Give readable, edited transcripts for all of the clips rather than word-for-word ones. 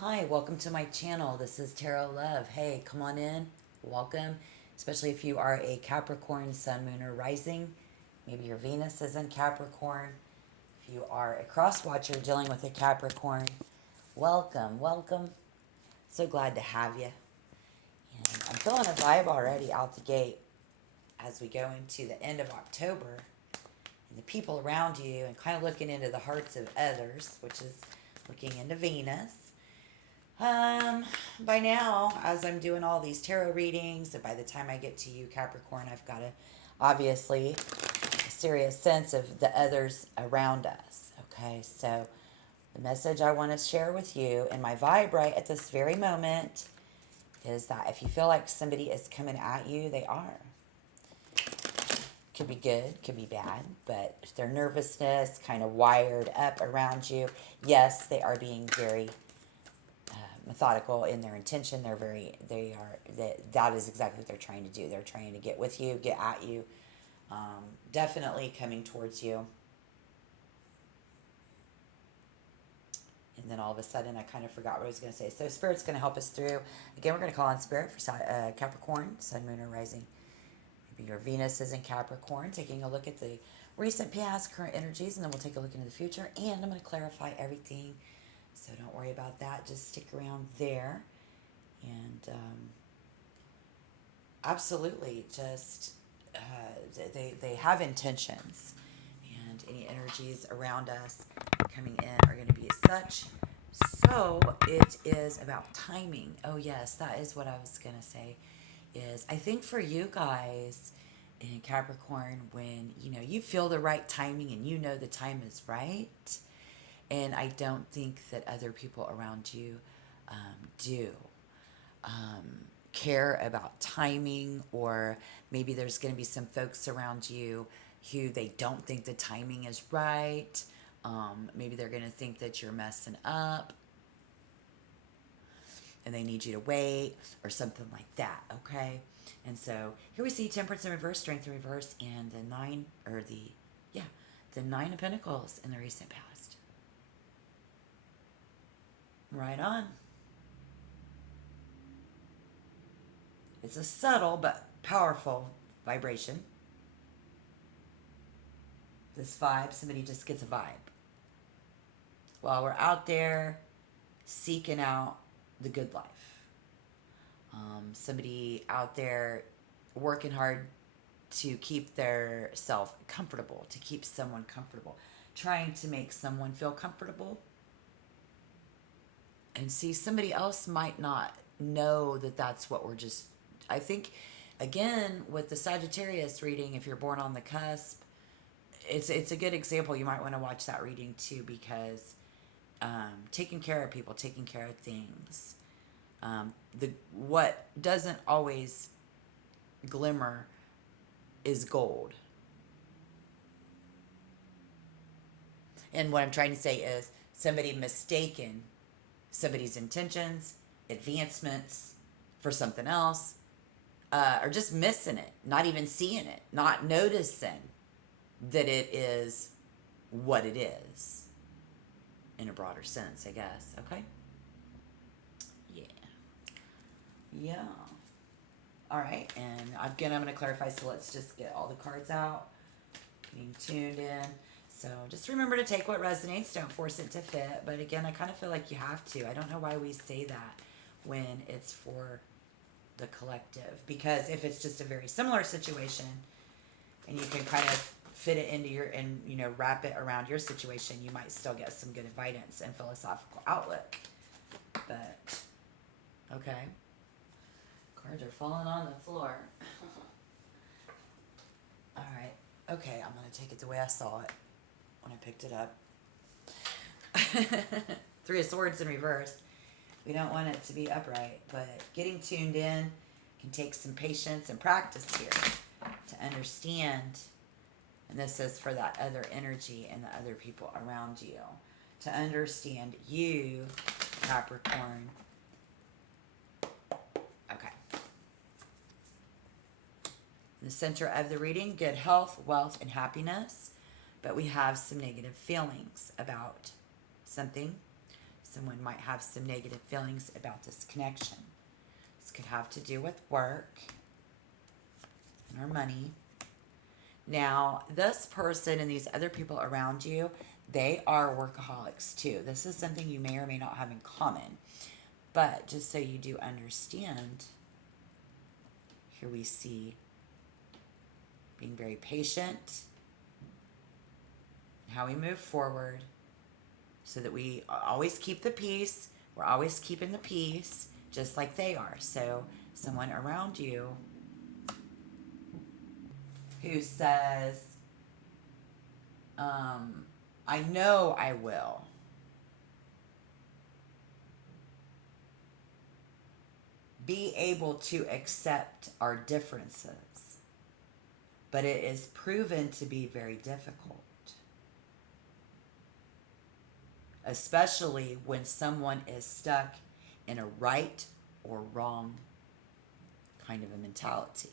Hi, welcome to my channel. This is Tarot Love. Hey, come on in. Welcome. Especially if you are a Capricorn, Sun, Moon, or Rising. Maybe your Venus is in Capricorn. If you are a cross watcher dealing with a Capricorn, welcome, welcome. So glad to have you. And I'm feeling a vibe already out the gate as we go into the end of October. And the people around you and kind of looking into the hearts of others, which is looking into Venus. By now, as I'm doing all these tarot readings, and by the time I get to you, Capricorn, I've got obviously a serious sense of the others around us. Okay, so the message I want to share with you and my vibe right at this very moment is that if you feel like somebody is coming at you, they are. Could be good, could be bad, but their nervousness kind of wired up around you. Yes, they are being very methodical in their intention. That is exactly what they're trying to do. They're trying to get with you, get at you, definitely coming towards you. And then all of a sudden, I kind of forgot what I was going to say. So Spirit's going to help us through. Again, we're going to call on Spirit for Capricorn, Sun, Moon, or Rising. Maybe your Venus is in Capricorn, taking a look at the recent past, current energies, and then we'll take a look into the future. And I'm going to clarify everything. So don't worry about that. Just stick around there. And absolutely, just they have intentions. And any energies around us coming in are going to be as such. So it is about timing. Oh, yes, that is what I was going to say. Is I think for you guys in Capricorn, when you feel the right timing and you know the time is right, and I don't think that other people around you do care about timing, or maybe there's going to be some folks around you who they don't think the timing is right. Maybe they're going to think that you're messing up and they need you to wait or something like that, okay? And so here we see Temperance in reverse, Strength in reverse, and the Nine of Pentacles in the recent past. Right on. It's a subtle but powerful vibration. This vibe, somebody just gets a vibe. While we're out there seeking out the good life. Somebody out there working hard to keep their self comfortable, to keep someone comfortable, trying to make someone feel comfortable. And see, somebody else might not know that that's what we're just. I think, again, with the Sagittarius reading, if you're born on the cusp, it's a good example. You might want to watch that reading too, because taking care of people, taking care of things, the what doesn't always glimmer is gold. And what I'm trying to say is somebody mistaken somebody's intentions, advancements for something else, or just missing it, not even seeing it, not noticing that it is what it is in a broader sense, I guess. Okay? Yeah. Yeah. All right. And again, I'm going to clarify. So let's just get all the cards out, being tuned in. So just remember to take what resonates. Don't force it to fit. But again, I kind of feel like you have to. I don't know why we say that when it's for the collective. Because if it's just a very similar situation and you can kind of fit it into wrap it around your situation, you might still get some good guidance and philosophical outlook. But, okay. Cards are falling on the floor. All right. Okay, I'm going to take it the way I saw it when I picked it up. Three of Swords in reverse. We don't want it to be upright, but getting tuned in can take some patience and practice here to understand. And this is for that other energy and the other people around you. To understand you, Capricorn. Okay. In the center of the reading, good health, wealth, and happiness. But we have some negative feelings about something. Someone might have some negative feelings about this connection. This could have to do with work or money. Now, this person and these other people around you, they are workaholics too. This is something you may or may not have in common. But just so you do understand, here we see being very patient, how we move forward, so that we always keep the peace. We're always keeping the peace, just like they are. So someone around you who says, I know I will. Be able to accept our differences, but it is proven to be very difficult, especially when someone is stuck in a right or wrong kind of a mentality,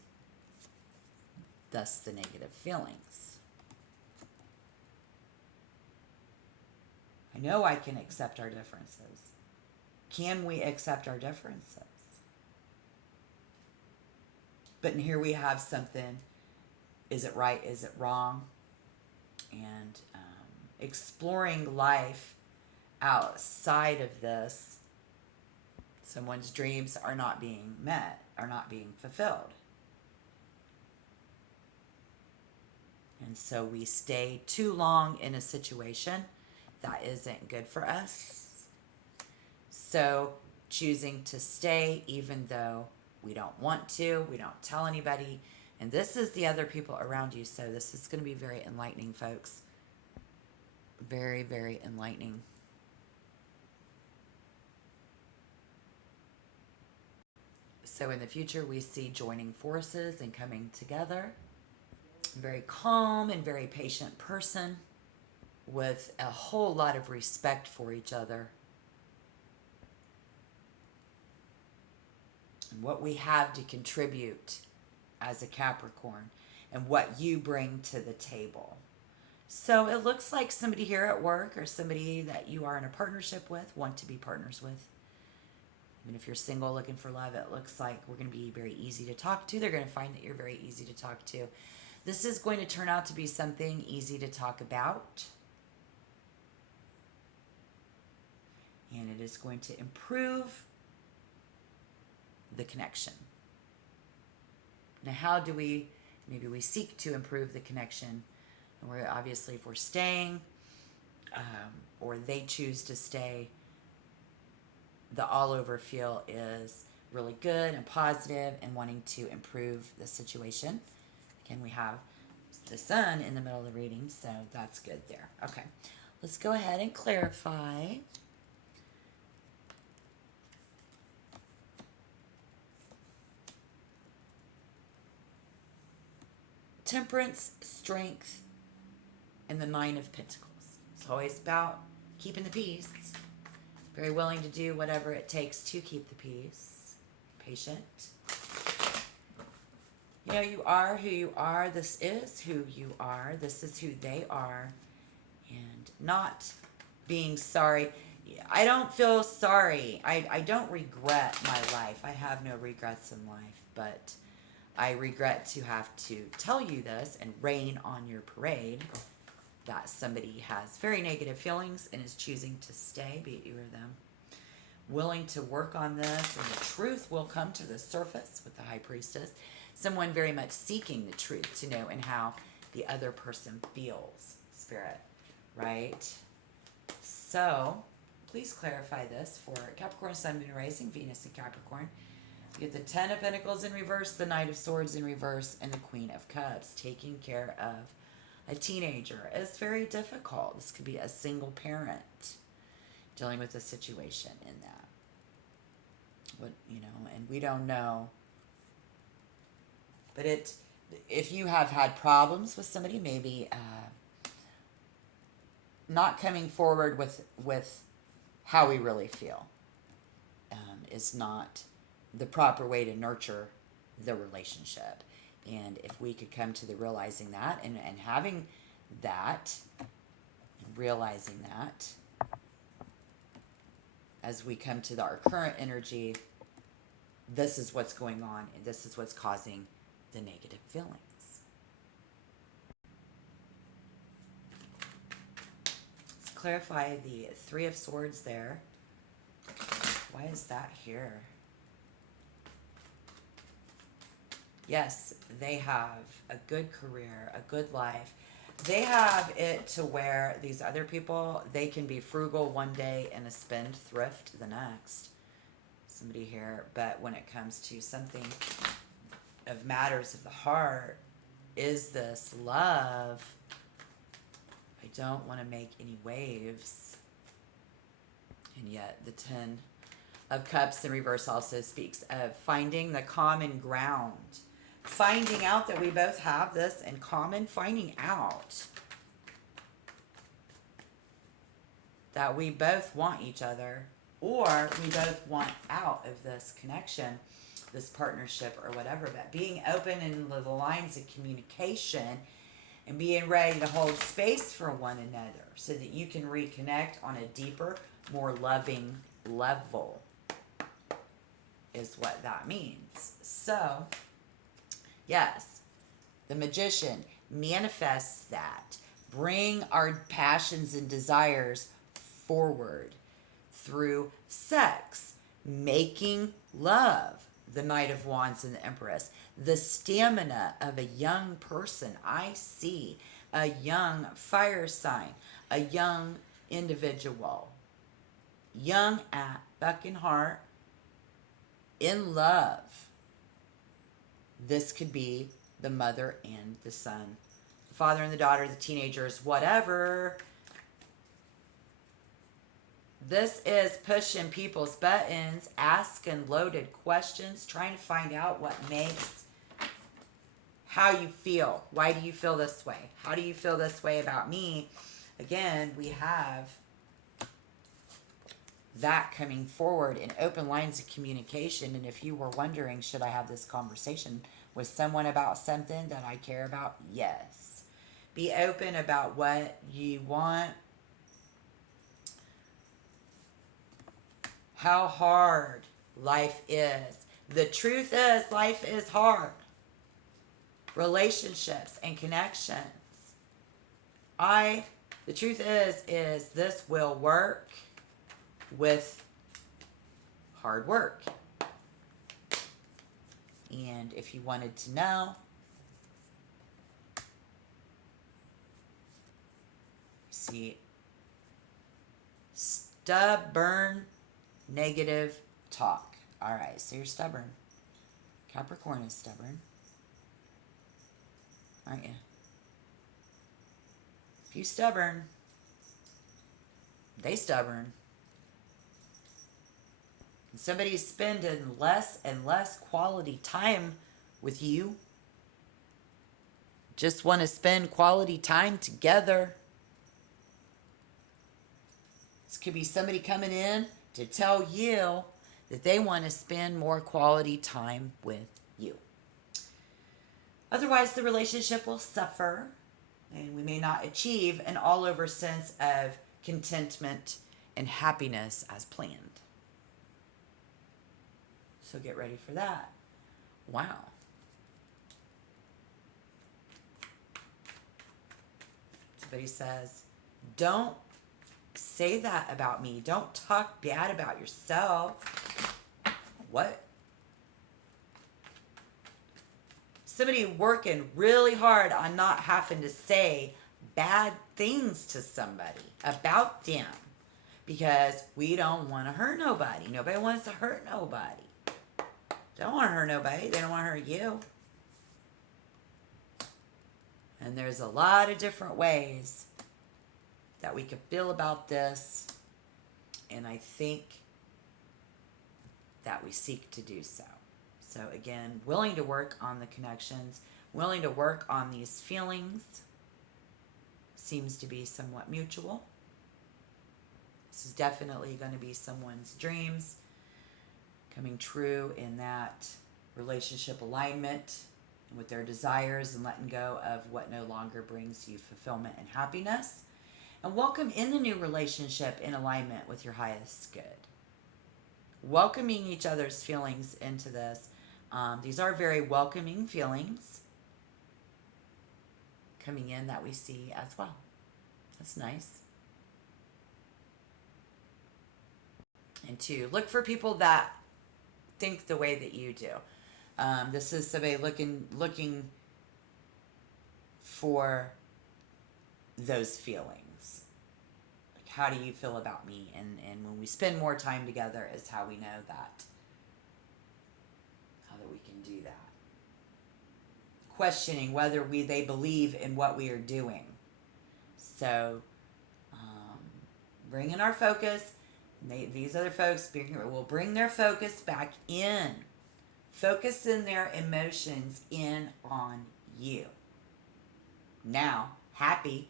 thus the negative feelings. I know I can accept our differences. Can we accept our differences? But here we have something, is it right, is it wrong? And exploring life outside of this, someone's dreams are not being met, are not being fulfilled. And so we stay too long in a situation that isn't good for us. So choosing to stay even though we don't want to, we don't tell anybody. And this is the other people around you. So this is going to be very enlightening, folks. Very, very enlightening. So in the future, we see joining forces and coming together. Very calm and very patient person with a whole lot of respect for each other. And what we have to contribute as a Capricorn and what you bring to the table. So it looks like somebody here at work or somebody that you are in a partnership with, want to be partners with. Even if you're single looking for love, it looks like we're going to be very easy to talk to. They're going to find that you're very easy to talk to. This is going to turn out to be something easy to talk about. And it is going to improve the connection. Now, how do we, maybe we seek to improve the connection? And we're obviously, if we're staying, or they choose to stay, the all over feel is really good and positive and wanting to improve the situation. Again, we have the sun in the middle of the reading, so that's good there. Okay, let's go ahead and clarify. Temperance, strength, and the Nine of Pentacles. It's always about keeping the peace. Very willing to do whatever it takes to keep the peace. Patient. You know, you are who you are. This is who you are. This is who they are. And not being sorry. I don't feel sorry. I don't regret my life. I have no regrets in life. But I regret to have to tell you this and rain on your parade that somebody has very negative feelings and is choosing to stay, be it you or them. Willing to work on this, and the truth will come to the surface with the High Priestess. Someone very much seeking the truth to know and how the other person feels, Spirit, right? So, please clarify this for Capricorn, Sun, Moon, Rising, Venus, and Capricorn. You get the Ten of Pentacles in reverse, the Knight of Swords in reverse, and the Queen of Cups. Taking care of a teenager is very difficult. This could be a single parent dealing with a situation in that. What, you know, and we don't know. But if you have had problems with somebody, maybe not coming forward with how we really feel is not the proper way to nurture the relationship. And if we could come to the realizing that and having that, realizing that, as we come to our current energy, this is what's going on, and this is what's causing the negative feelings. Let's clarify the Three of Swords there. Why is that here? Yes, they have a good career, a good life. They have it to where these other people, they can be frugal one day and a spendthrift the next. Somebody here, but when it comes to something of matters of the heart, is this love? I don't want to make any waves. And yet the 10 of Cups in reverse also speaks of finding the common ground. Finding out that we both have this in common. Finding out that we both want each other, or we both want out of this connection, this partnership or whatever. But being open in the lines of communication and being ready to hold space for one another so that you can reconnect on a deeper, more loving level is what that means. So, yes, the Magician manifests that. Bring our passions and desires forward through sex, making love, the Knight of Wands and the Empress. The stamina of a young person. I see a young fire sign, a young individual, young at buck and heart, in love. This could be the mother and the son, the father and the daughter, the teenagers, whatever. This is pushing people's buttons, asking loaded questions, trying to find out what makes, how you feel. Why do you feel this way? How do you feel this way about me? Again, we have that coming forward in open lines of communication. And if you were wondering, should I have this conversation with someone about something that I care about? Yes. Be open about what you want. How hard life is. The truth is, life is hard. Relationships and connections. The truth is this will work with hard work. And if you wanted to know, see, stubborn negative talk. All right, so you're stubborn. Capricorn is stubborn, aren't you? If you stubborn, they stubborn. And somebody's spending less and less quality time with you. Just want to spend quality time together. This could be somebody coming in to tell you that they want to spend more quality time with you. Otherwise, the relationship will suffer, and we may not achieve an all-over sense of contentment and happiness as planned. So get ready for that. Wow. Somebody says, don't say that about me. Don't talk bad about yourself. What? Somebody working really hard on not having to say bad things to somebody about them because we don't want to hurt nobody. Nobody wants to hurt nobody. Don't want to hurt nobody. They don't want to hurt you. And there's a lot of different ways that we can feel about this. And I think that we seek to do so. So again, willing to work on the connections, willing to work on these feelings, seems to be somewhat mutual. This is definitely going to be someone's dreams coming true in that relationship alignment with their desires and letting go of what no longer brings you fulfillment and happiness. And welcome in the new relationship in alignment with your highest good. welcoming each other's feelings into this. These are very welcoming feelings coming in that we see as well. That's nice. And to look for people that think the way that you do. This is somebody looking for those feelings. Like, how do you feel about me? And when we spend more time together is how we know that. How that we can do that. Questioning whether they believe in what we are doing. So, bringing our focus. These other folks will bring their focus back in. Focusing their emotions in on you. Now, happy.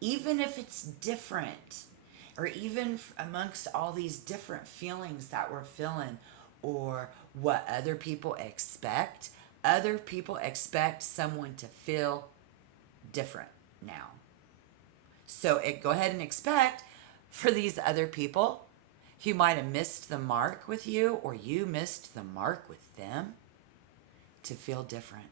Even if it's different, or even amongst all these different feelings that we're feeling, or what other people expect someone to feel different now. So go ahead and expect for these other people who might have missed the mark with you, or you missed the mark with them, to feel different.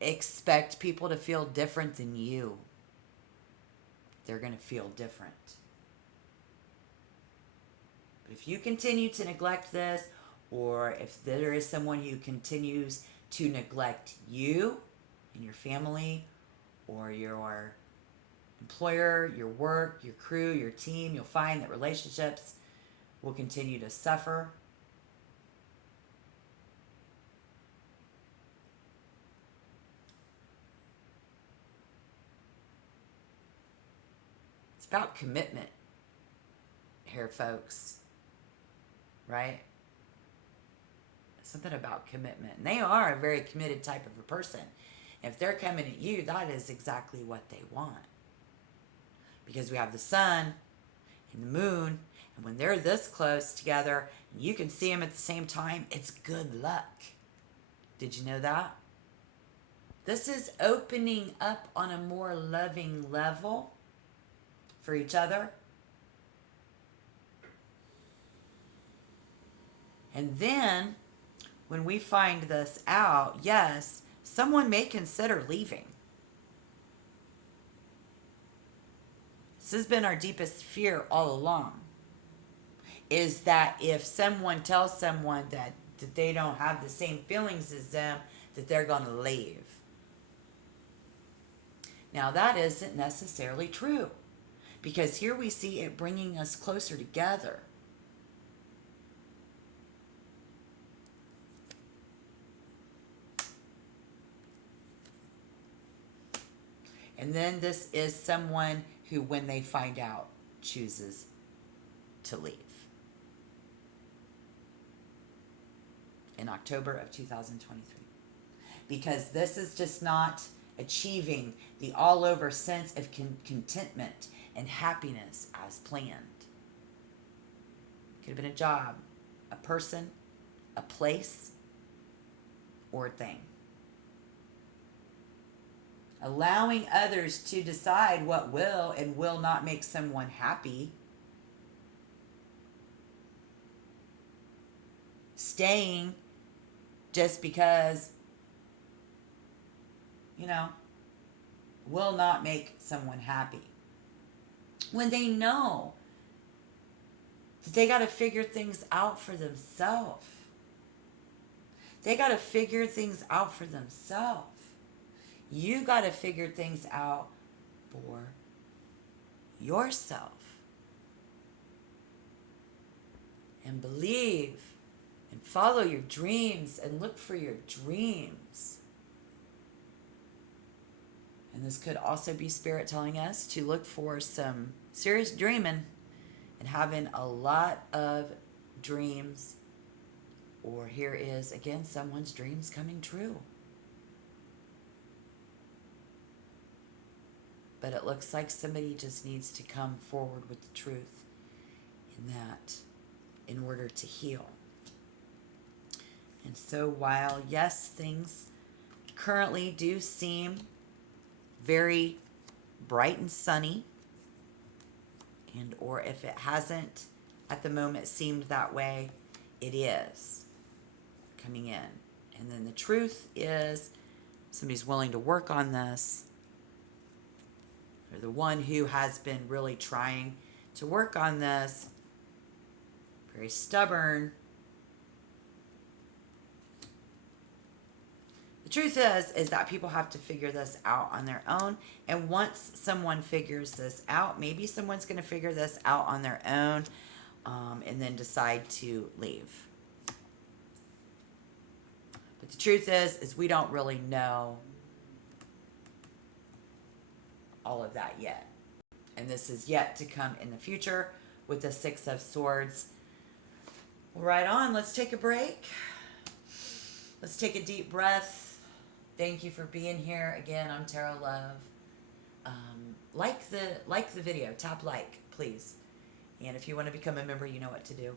Expect people to feel different than you. They're going to feel different. But if you continue to neglect this, or if there is someone who continues to neglect you and your family, or your employer, your work, your crew, your team, you'll find that relationships will continue to suffer. It's about commitment here, folks. Right? Something about commitment. And they are a very committed type of a person. If they're coming at you, that is exactly what they want. Because we have the sun and the moon, and when they're this close together, and you can see them at the same time, it's good luck. Did you know that? This is opening up on a more loving level for each other. And then, when we find this out, yes, someone may consider leaving. This has been our deepest fear all along. Is that if someone tells someone that they don't have the same feelings as them, that they're going to leave. Now, that isn't necessarily true. Because here we see it bringing us closer together. And then this is someone who, when they find out, chooses to leave. In October of 2023. Because this is just not achieving the all-over sense of contentment and happiness as planned. Could have been a job, a person, a place, or a thing. Allowing others to decide what will and will not make someone happy. Staying just because, will not make someone happy. When they know that they got to figure things out for themselves. They got to figure things out for themselves. You got to figure things out for yourself. And believe and follow your dreams and look for your dreams. And this could also be Spirit telling us to look for some serious dreaming and having a lot of dreams. Or here is, again, someone's dreams coming true. But it looks like somebody just needs to come forward with the truth in that, in order to heal. And so while, yes, things currently do seem very bright and sunny, And or if it hasn't at the moment seemed that way, it is coming in. And then the truth is somebody's willing to work on this. Or the one who has been really trying to work on this, very stubborn. The truth is that people have to figure this out on their own. And once someone figures this out, maybe someone's going to figure this out on their own, and then decide to leave. But the truth is we don't really know all of that yet. And this is yet to come in the future with the Six of Swords. Right on, let's take a break. Let's take a deep breath. Thank you for being here. Again, I'm Tarot Love. Like the video. Tap like, please. And if you want to become a member, you know what to do.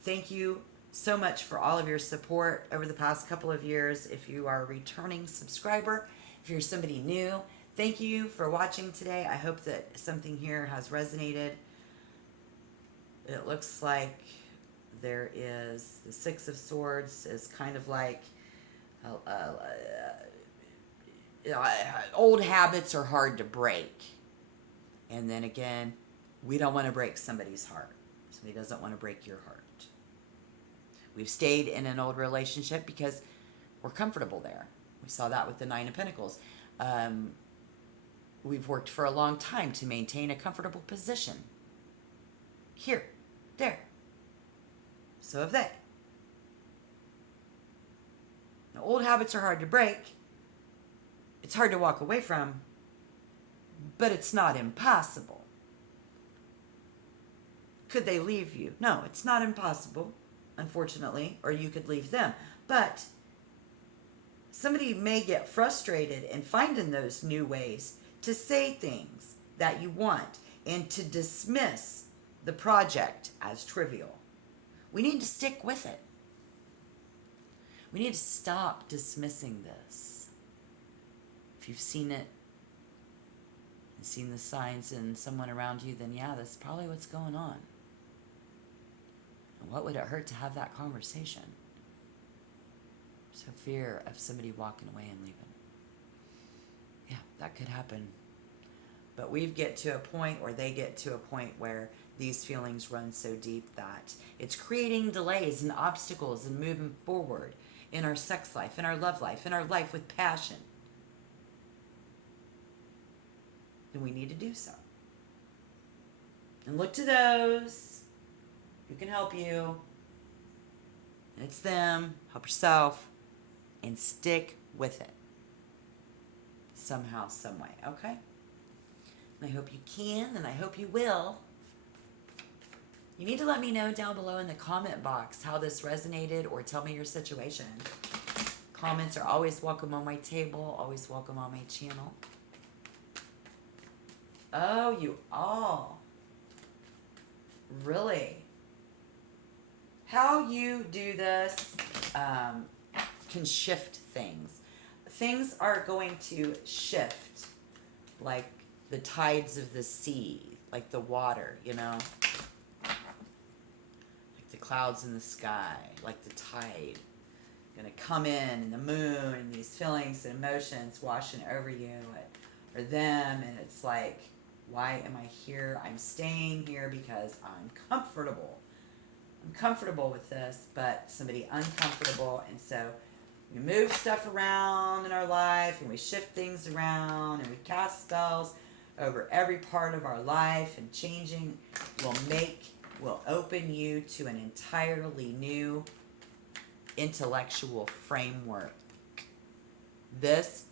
Thank you so much for all of your support over the past couple of years. If you are a returning subscriber, if you're somebody new, thank you for watching today. I hope that something here has resonated. It looks like there is the Six of Swords is kind of like old habits are hard to break. And then again, we don't want to break somebody's heart. Somebody doesn't want to break your heart. We've stayed in an old relationship because we're comfortable there. We saw that with the Nine of Pentacles. We've worked for a long time to maintain a comfortable position. Here, there. So have they. Now, old habits are hard to break. It's hard to walk away from, but it's not impossible. Could they leave you? No, it's not impossible, unfortunately, or you could leave them. But somebody may get frustrated in finding those new ways to say things that you want and to dismiss the project as trivial. We need to stick with it. We need to stop dismissing this. If you've seen it, and seen the signs in someone around you, then yeah, that's probably what's going on. And what would it hurt to have that conversation? So fear of somebody walking away and leaving. Yeah, that could happen. But we get to a point, or they get to a point where these feelings run so deep that it's creating delays and obstacles in moving forward in our sex life, in our love life, in our life with passion. And we need to do so. And look to those who can help you. And it's them. Help yourself. And stick with it. Somehow, some way. Okay? And I hope you can, and I hope you will. You need to let me know down below in the comment box how this resonated, or tell me your situation. Comments are always welcome on my table, always welcome on my channel. Oh, you all. Really? How you do this can shift things. Things are going to shift like the tides of the sea, like the water, you know? Like the clouds in the sky, like the tide. Gonna come in, and the moon, and these feelings and emotions washing over you, or them, and it's like, why am I here? I'm staying here because I'm comfortable. I'm comfortable with this, but somebody uncomfortable, and so we move stuff around in our life, and we shift things around, and we cast spells over every part of our life, and changing will open you to an entirely new intellectual framework. This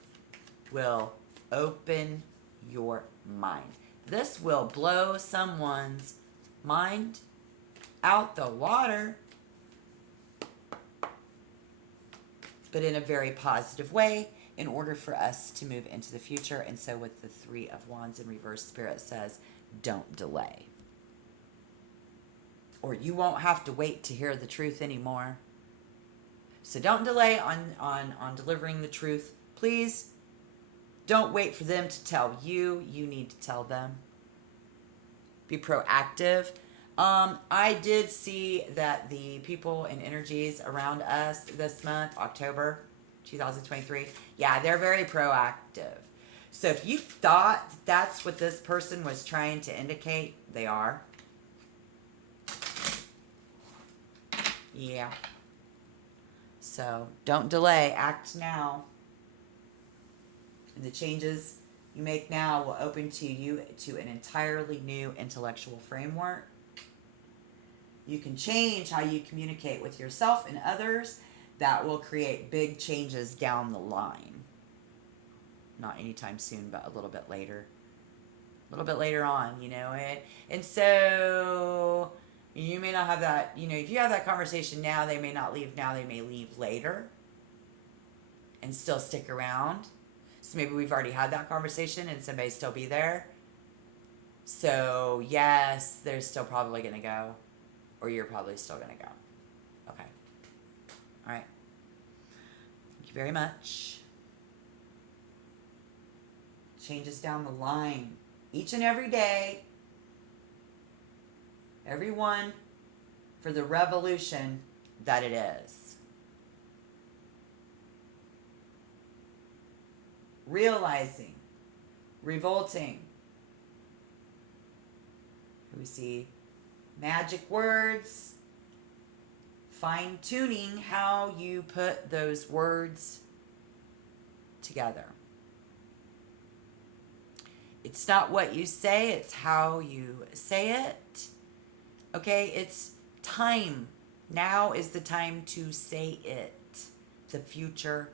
will open your mind. This will blow someone's mind out the water, but in a very positive way, in order for us to move into the future. And so with the Three of Wands in reverse, Spirit says, don't delay. Or you won't have to wait to hear the truth anymore. So don't delay on delivering the truth. Please don't wait for them to tell you. You need to tell them. be proactive. I did see that the people and energies around us this month, October 2023, yeah, they're very proactive. So if you thought that's what this person was trying to indicate, they are. Yeah. So don't delay, act now. And the changes you make now will open to you to an entirely new intellectual framework. You can change how you communicate with yourself and others. That will create big changes down the line. Not anytime soon, but a little bit later. A little bit later on, you know it. And so you may not have that, you know, if you have that conversation now, they may not leave now, they may leave later and still stick around. So maybe we've already had that conversation and somebody still be there. So yes, they're still probably going to go, or you're probably still going to go. Okay. All right. Thank you very much. Changes down the line. Each and every day. Everyone for the revolution that it is. Realizing, revolting. We see magic words, fine-tuning how you put those words together. It's not what you say, it's how you say it. Okay, it's time. Now is the time to say it. The future